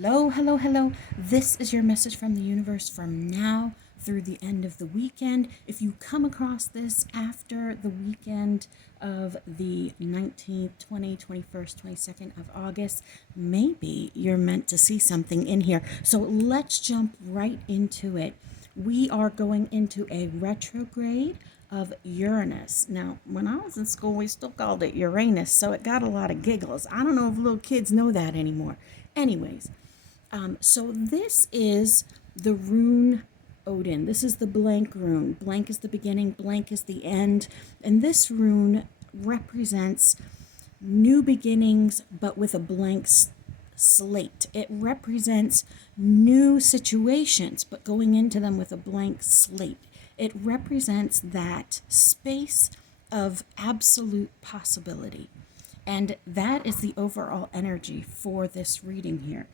Hello, hello, hello. This is your message from the universe from now through the end of the weekend. If you come across this after the weekend of the 19th, 20th, 21st, 22nd of August, maybe you're meant to see something in here. So let's jump right into it. We are going into a retrograde of Uranus. Now, when I was in school, we still called it Uranus, so it got a lot of giggles. I don't know if little kids know that anymore. Anyways, so this is the rune Odin. This is the blank rune. Blank is the beginning, blank is the end. And this rune represents new beginnings, but with a blank slate. It represents new situations, but going into them with a blank slate. It represents that space of absolute possibility. And that is the overall energy for this reading here.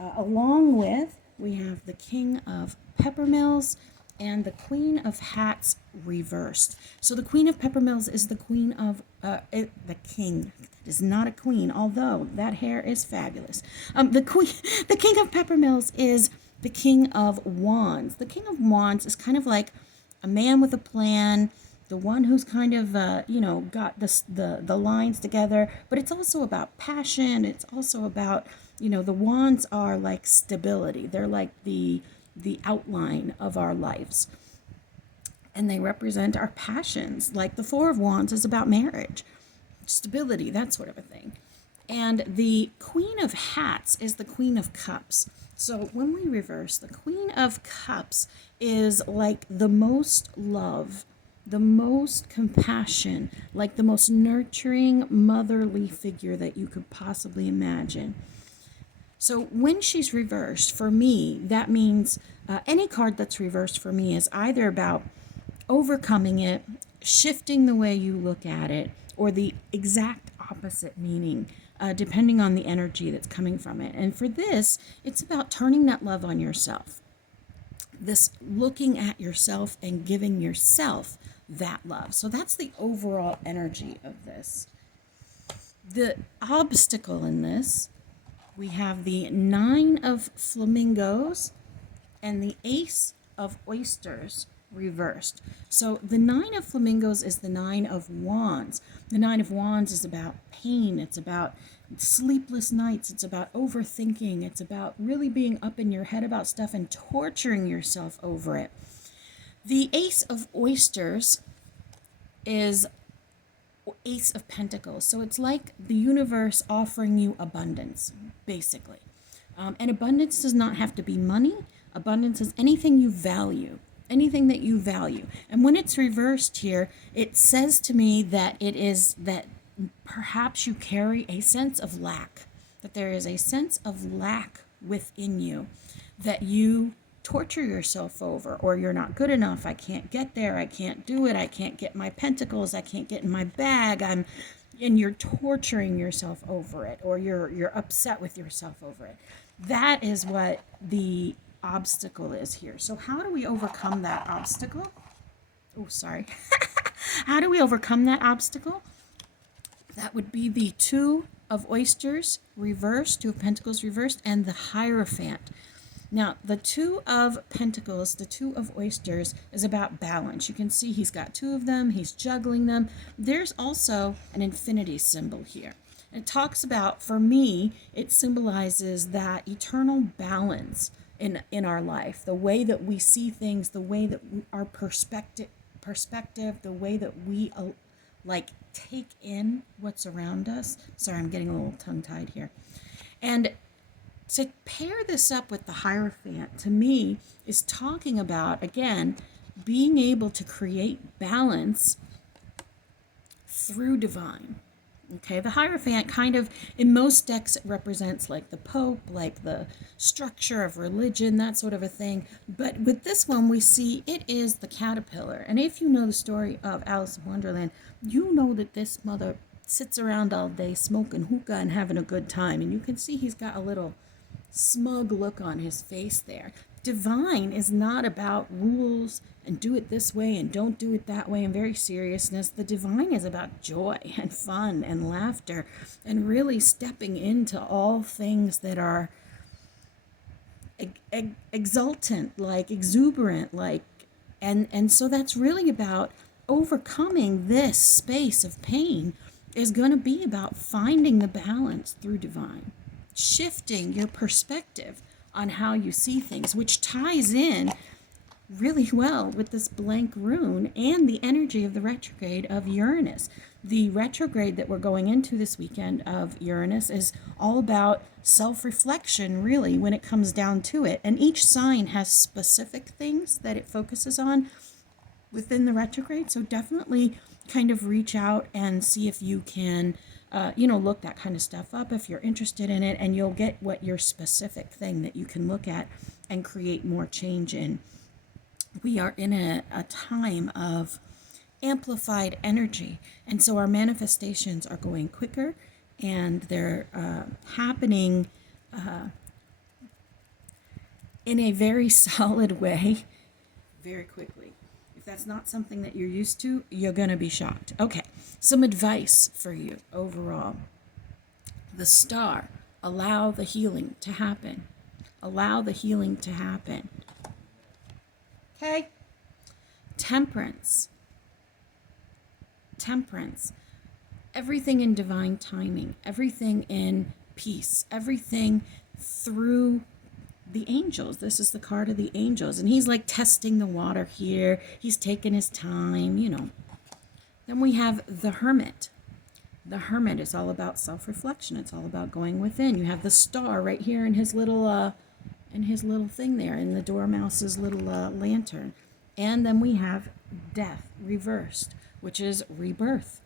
Along with, we have the King of Peppermills and the Queen of Hats reversed. So the Queen of Peppermills is the Queen of, the King. It is not a queen, although that hair is fabulous. The King of Peppermills is the King of Wands. The King of Wands is kind of like a man with a plan, the one who's kind of got the lines together, but it's also about passion. It's also about, the wands are like stability. They're like the outline of our lives, and they represent our passions. Like the Four of Wands is about marriage, stability, that sort of a thing. And the Queen of Hats is the Queen of Cups. So when we reverse, the Queen of Cups is like the most love, the most compassion, like the most nurturing motherly figure that you could possibly imagine. So when she's reversed, for me, that means any card that's reversed for me is either about overcoming it, shifting the way you look at it, or the exact opposite meaning, depending on the energy that's coming from it. And for this, it's about turning that love on yourself. This looking at yourself and giving yourself that love. So that's the overall energy of this. The obstacle in this, we have the Nine of Flamingos and the Ace of Oysters reversed. So the Nine of Flamingos is the Nine of Wands. The Nine of Wands is about pain. It's about sleepless nights. It's about overthinking. It's about really being up in your head about stuff and torturing yourself over it. The Ace of Oysters is Ace of Pentacles. So it's like the universe offering you abundance, basically. And abundance does not have to be money. Abundance is anything you value, anything that you value. And when it's reversed here, it says to me that it is that perhaps you carry a sense of lack, that there is a sense of lack within you that you torture yourself over, or you're not good enough. I can't get there. I can't do it. I can't get my pentacles. I can't get in my bag. And you're torturing yourself over it, or you're upset with yourself over it. That is what the obstacle is here. So how do we overcome that obstacle? Oh, sorry. How do we overcome that obstacle? That would be the Two of Oysters reversed, Two of Pentacles reversed, and the Hierophant. Now, the Two of Pentacles, the Two of Oysters, is about balance. You can see he's got two of them. He's juggling them. There's also an infinity symbol here. It talks about, for me, it symbolizes that eternal balance in our life, the way that we see things, the way that our perspective, the way that we take in what's around us. Sorry, I'm getting a little tongue-tied here. And to pair this up with the Hierophant, to me, is talking about, again, being able to create balance through divine. Okay, the Hierophant kind of, in most decks, it represents like the Pope, like the structure of religion, that sort of a thing. But with this one, we see it is the caterpillar. And if you know the story of Alice in Wonderland, you know that this mother sits around all day smoking hookah and having a good time. And you can see he's got a little smug look on his face there. Divine is not about rules and do it this way and don't do it that way and very seriousness. The divine is about joy and fun and laughter and really stepping into all things that are exultant, like exuberant, like, and so that's really about overcoming this space of pain is going to be about finding the balance through divine, shifting your perspective on how you see things, which ties in really well with this blank rune and the energy of the retrograde of Uranus. The retrograde that we're going into this weekend of Uranus is all about self-reflection, really, when it comes down to it. And each sign has specific things that it focuses on within the retrograde. So definitely kind of reach out and see if you can, look that kind of stuff up if you're interested in it, and you'll get what your specific thing that you can look at and create more change in. We are in a time of amplified energy, and so our manifestations are going quicker, and they're happening in a very solid way very quickly. If that's not something that you're used to, you're going to be shocked. Okay, some advice for you overall. The star, allow the healing to happen. Allow the healing to happen. Okay? Temperance. Temperance. Everything in divine timing. Everything in peace. Everything through the angels. This is the card of the angels. And he's like testing the water here. He's taking his time, Then we have the Hermit. The Hermit is all about self-reflection. It's all about going within. You have the star right here in his little thing there, in the Dormouse's little lantern. And then we have death reversed, which is rebirth.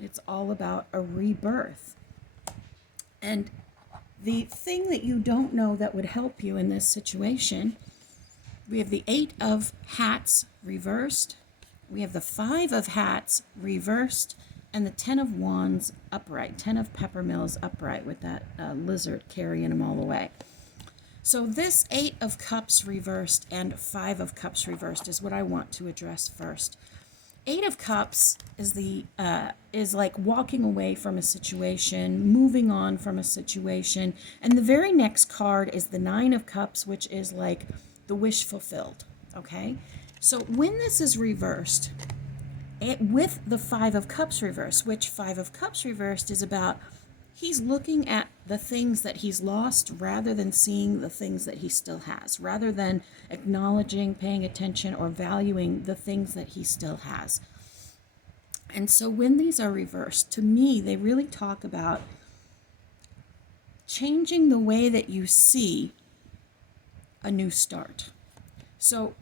It's all about a rebirth. And the thing that you don't know that would help you in this situation, we have the 8 of Hats reversed. We have the 5 of Hats reversed, and the 10 of Wands upright. 10 of Peppermills upright with that lizard carrying them all the way. So this 8 of Cups reversed and 5 of Cups reversed is what I want to address first. 8 of Cups is like walking away from a situation, moving on from a situation. And the very next card is the 9 of Cups, which is like the wish fulfilled, okay? So when this is reversed, with the 5 of Cups reversed, which 5 of Cups reversed is about, he's looking at the things that he's lost rather than seeing the things that he still has, rather than acknowledging, paying attention, or valuing the things that he still has. And so when these are reversed, to me, they really talk about changing the way that you see a new start. So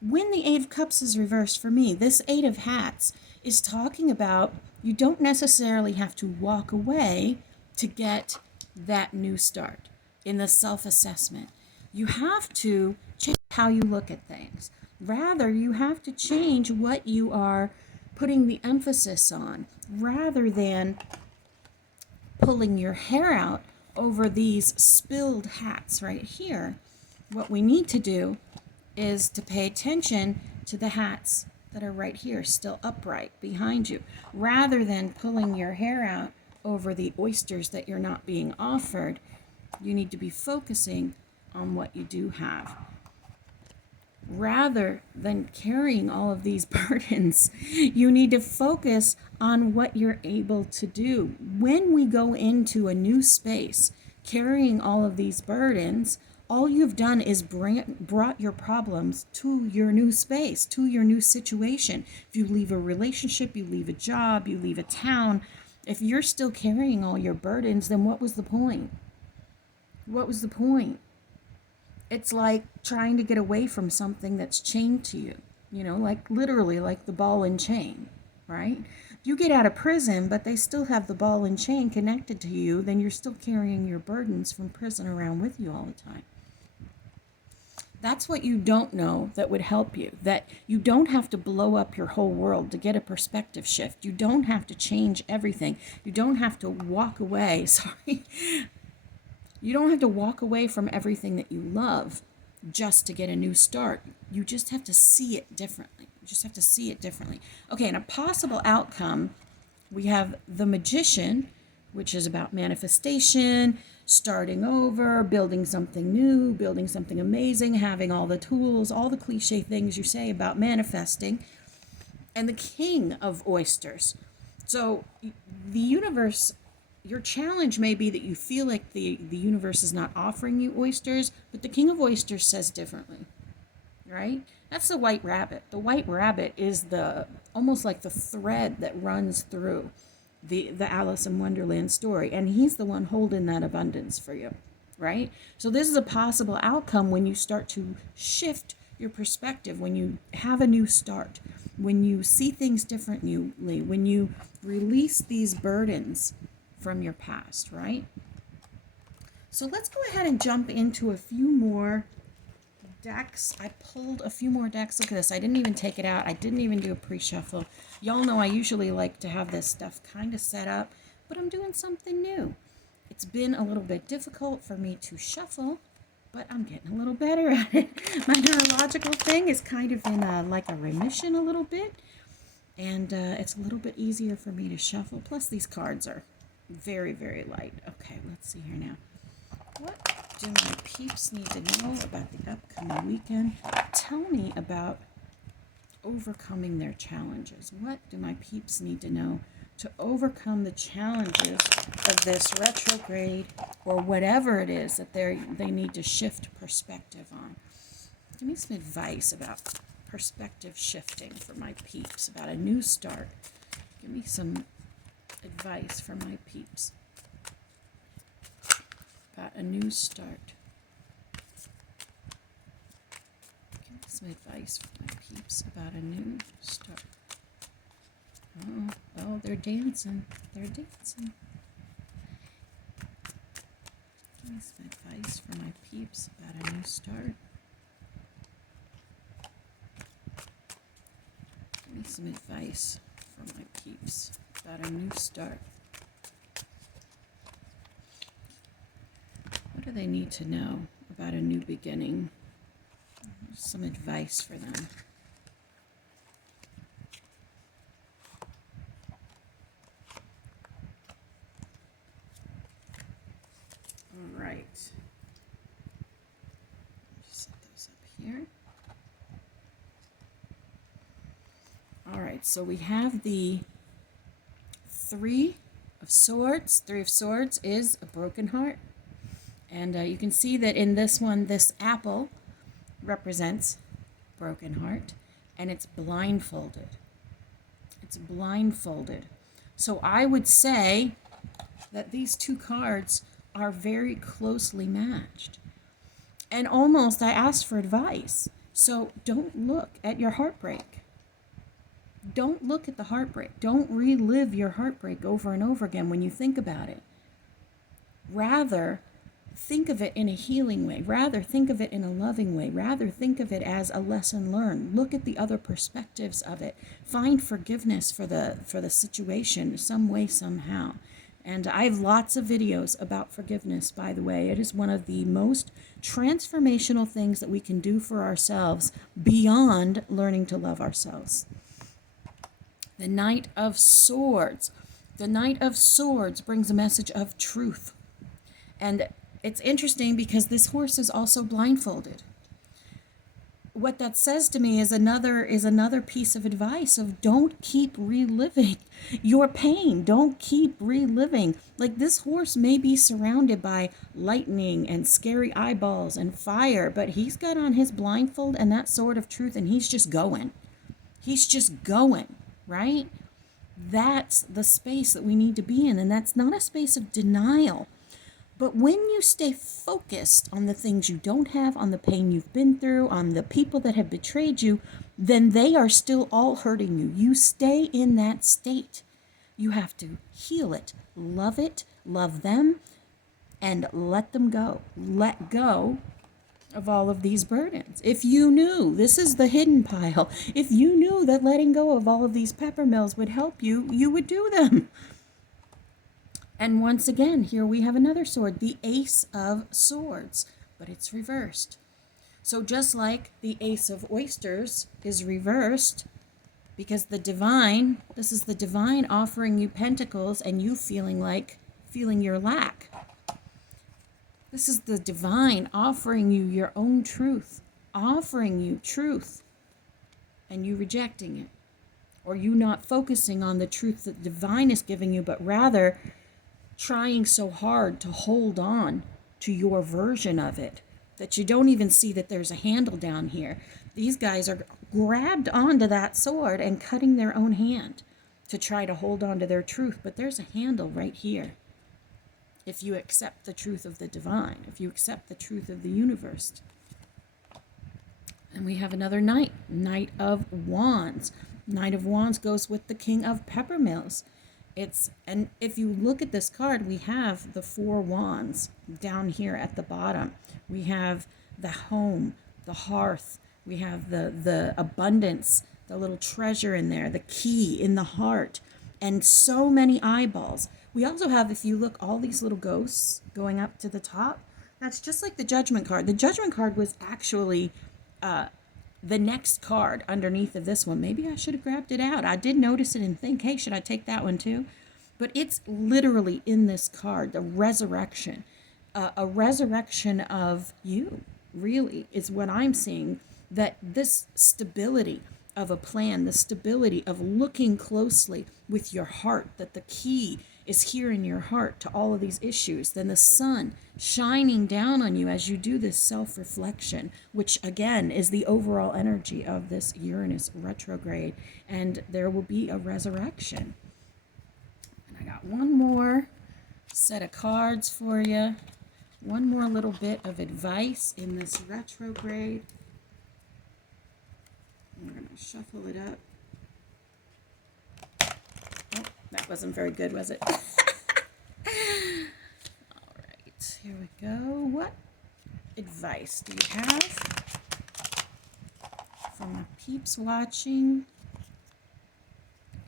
when the 8 of Cups is reversed, for me, this 8 of Hats is talking about you don't necessarily have to walk away to get that new start in the self-assessment. You have to change how you look at things. Rather, you have to change what you are putting the emphasis on, rather than pulling your hair out over these spilled hats right here. What we need to do is to pay attention to the hats that are right here, still upright behind you, rather than pulling your hair out over the oysters that you're not being offered. You need to be focusing on what you do have, rather than carrying all of these burdens. You need to focus on what you're able to do. When we go into a new space carrying all of these burdens, all you've done is brought your problems to your new space, to your new situation. If you leave a relationship, you leave a job, you leave a town, if you're still carrying all your burdens, then what was the point? What was the point? It's like trying to get away from something that's chained to you, like literally like the ball and chain, right? You get out of prison, but they still have the ball and chain connected to you, then you're still carrying your burdens from prison around with you all the time. That's what you don't know that would help you, that you don't have to blow up your whole world to get a perspective shift. You don't have to change everything. You don't have to walk away, You don't have to walk away from everything that you love just to get a new start. You just have to see it differently. Okay, and a possible outcome, we have the Magician, which is about manifestation. starting over, building something new, building something amazing, having all the tools, all the cliche things you say about manifesting, and the king of oysters. So the universe, your challenge may be that you feel like the universe is not offering you oysters, but the king of oysters says differently, right? That's the white rabbit. The white rabbit is the almost like the thread that runs through the Alice in Wonderland story, and he's the one holding that abundance for you, right? So this is a possible outcome when you start to shift your perspective, when you have a new start, when you see things differently, when you release these burdens from your past, right? So let's go ahead and jump into a few more decks. I pulled a few more decks. Look at this. I didn't even take it out. I didn't even do a pre-shuffle. Y'all know I usually like to have this stuff kind of set up, but I'm doing something new. It's been a little bit difficult for me to shuffle, but I'm getting a little better at it. My neurological thing is kind of in like a remission a little bit, and it's a little bit easier for me to shuffle. Plus these cards are very, very light. Okay, let's see here now. What do my peeps need to know about the upcoming weekend? Tell me about overcoming their challenges. What do my peeps need to know to overcome the challenges of this retrograde or whatever it is that they need to shift perspective on? Give me some advice about perspective shifting for my peeps, about a new start. Give me some advice for my peeps about a new start. Give me some advice for my peeps about a new start. Oh, they're dancing. They're dancing. Give me some advice for my peeps about a new start. Give me some advice for my peeps about a new start. What do they need to know about a new beginning? Some advice for them. All right. Just set those up here. All right, so we have the Three of Swords. Three of Swords is a broken heart. And you can see that in this one, this apple represents broken heart, and it's blindfolded. It's blindfolded. So I would say that these two cards are very closely matched. And almost I asked for advice. So don't look at your heartbreak. Don't look at the heartbreak. Don't relive your heartbreak over and over again when you think about it. Rather, think of it in a healing way. Rather, think of it in a loving way. Rather, think of it as a lesson learned. Look at the other perspectives of it. Find forgiveness for the situation some way, somehow. And I have lots of videos about forgiveness, by the way. It is one of the most transformational things that we can do for ourselves beyond learning to love ourselves. The Knight of Swords. The Knight of Swords brings a message of truth. And it's interesting because this horse is also blindfolded. What that says to me is another piece of advice of don't keep reliving your pain. Don't keep reliving. Like this horse may be surrounded by lightning and scary eyeballs and fire, but he's got on his blindfold and that sword of truth, and he's just going. He's just going, right? That's the space that we need to be in, and that's not a space of denial. But when you stay focused on the things you don't have, on the pain you've been through, on the people that have betrayed you, then they are still all hurting you. You stay in that state. You have to heal it, love them, and let them go. Let go of all of these burdens. If you knew, this is the hidden pile, if you knew that letting go of all of these pepper mills would help you, you would do them. And once again, here we have another sword, the Ace of Swords, but it's reversed. So just like the Ace of Oysters is reversed, because the divine, this is the divine offering you pentacles and you feeling your lack. This is the divine offering you your own truth, offering you truth, and you rejecting it, or you not focusing on the truth that divine is giving you, but rather trying so hard to hold on to your version of it that you don't even see that there's a handle down here. These guys are grabbed onto that sword and cutting their own hand to try to hold on to their truth, but there's a handle right here. If you accept the truth of the divine, if you accept the truth of the universe. And we have another knight, Knight of Wands. Knight of Wands goes with the King of Peppermills. And if you look at this card, we have the 4 wands down here at the bottom. We have the home, the hearth. We have the abundance, the little treasure in there, the key in the heart, and so many eyeballs. We also have, if you look, all these little ghosts going up to the top. That's just like the Judgment card. The Judgment card was actually the next card underneath of this one. Maybe I should have grabbed it out. I did notice it and think, hey, should I take that one too? But it's literally in this card, the resurrection. A resurrection of you, really, is what I'm seeing. That this stability of a plan, the stability of looking closely with your heart, that the key is here in your heart to all of these issues, then the sun shining down on you as you do this self-reflection, which again is the overall energy of this Uranus retrograde, and there will be a resurrection. And I got one more set of cards for you, one more little bit of advice in this retrograde. We're going to shuffle it up. Oh, that wasn't very good, was it? All right, here we go. What advice do you have from the peeps watching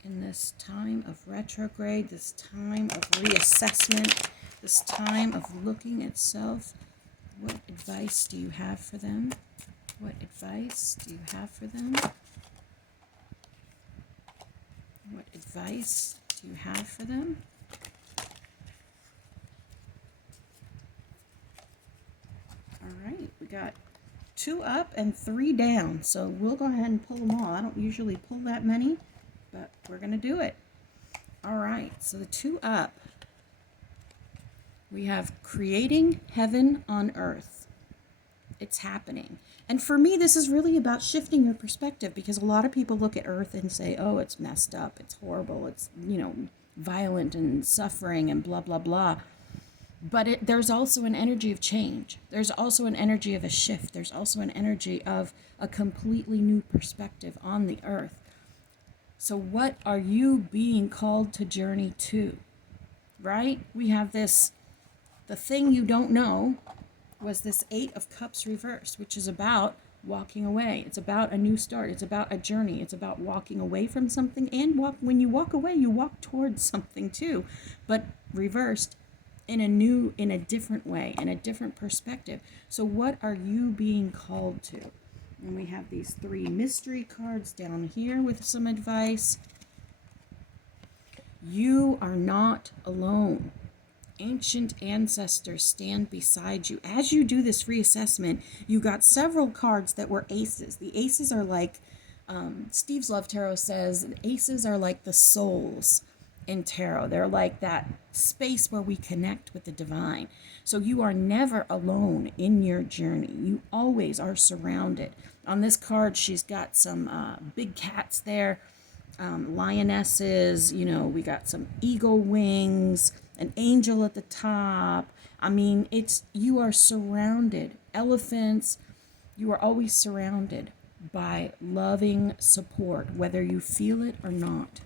in this time of retrograde, this time of reassessment, this time of looking at self? What advice do you have for them? What advice do you have for them? What advice do you have for them? All right, we got 2 up and 3 down, so we'll go ahead and pull them all. I don't usually pull that many, but we're going to do it. All right, so the 2 up, we have creating heaven on earth. It's happening. And for me, this is really about shifting your perspective, because a lot of people look at earth and say, oh, it's messed up, it's horrible, it's, violent and suffering and blah, blah, blah. But there's also an energy of change. There's also an energy of a shift. There's also an energy of a completely new perspective on the earth. So what are you being called to journey to? Right? We have this, the thing you don't know was this 8 of Cups reversed, which is about walking away. It's about a new start. It's about a journey. It's about walking away from something, and when you walk away, you walk towards something too, but reversed in a different way, in a different perspective. So what are you being called to? And we have these 3 mystery cards down here with some advice. You are not alone. Ancient ancestors stand beside you. As you do this reassessment, you got several cards that were aces. The aces are like, Steve's Love Tarot says, aces are like the souls in tarot. They're like that space where we connect with the divine. So you are never alone in your journey. You always are surrounded. On this card, she's got some big cats there, lionesses, we got some eagle wings, an angel at the top. I mean, you are surrounded. Elephants, you are always surrounded by loving support, whether you feel it or not.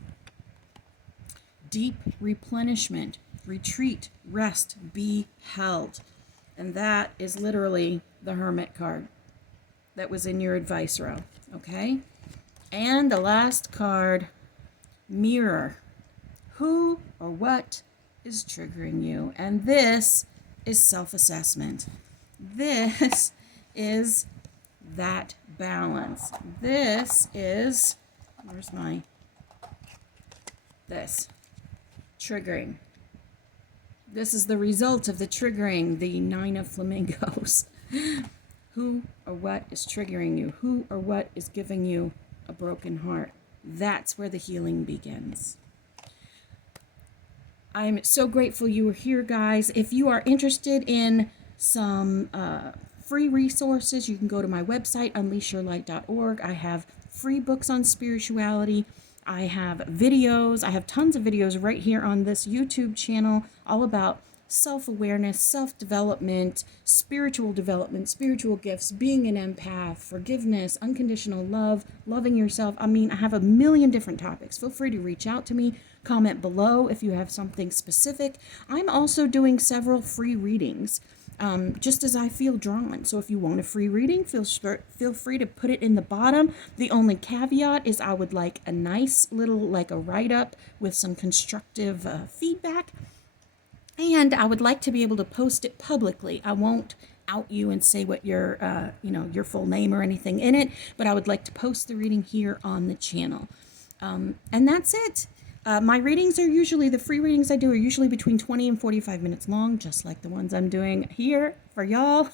Deep replenishment, retreat, rest, be held. And that is literally the Hermit card that was in your advice row, okay? And the last card, Mirror. Who or what is triggering you? And this is self-assessment. This is that balance. This is, this, triggering. This is the result of the triggering, the 9 of flamingos. Who or what is triggering you? Who or what is giving you a broken heart? That's where the healing begins. I'm so grateful you were here, guys. If you are interested in some free resources, you can go to my website, unleashyourlight.org. I have free books on spirituality. I have videos. I have tons of videos right here on this YouTube channel all about self-awareness, self-development, spiritual development, spiritual gifts, being an empath, forgiveness, unconditional love, loving yourself. I mean, I have a million different topics. Feel free to reach out to me. Comment below if you have something specific. I'm also doing several free readings, just as I feel drawn. So if you want a free reading, feel free to put it in the bottom. The only caveat is I would like a nice little, like a write-up with some constructive feedback. And I would like to be able to post it publicly. I won't out you and say what your, your full name or anything in it, but I would like to post the reading here on the channel. And that's it. My readings are usually, the free readings I do are usually between 20 and 45 minutes long, just like the ones I'm doing here for y'all.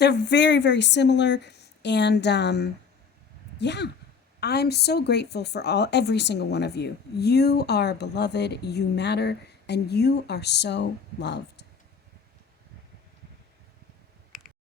They're very, very similar. And yeah, I'm so grateful for every single one of you. You are beloved, you matter, and you are so loved.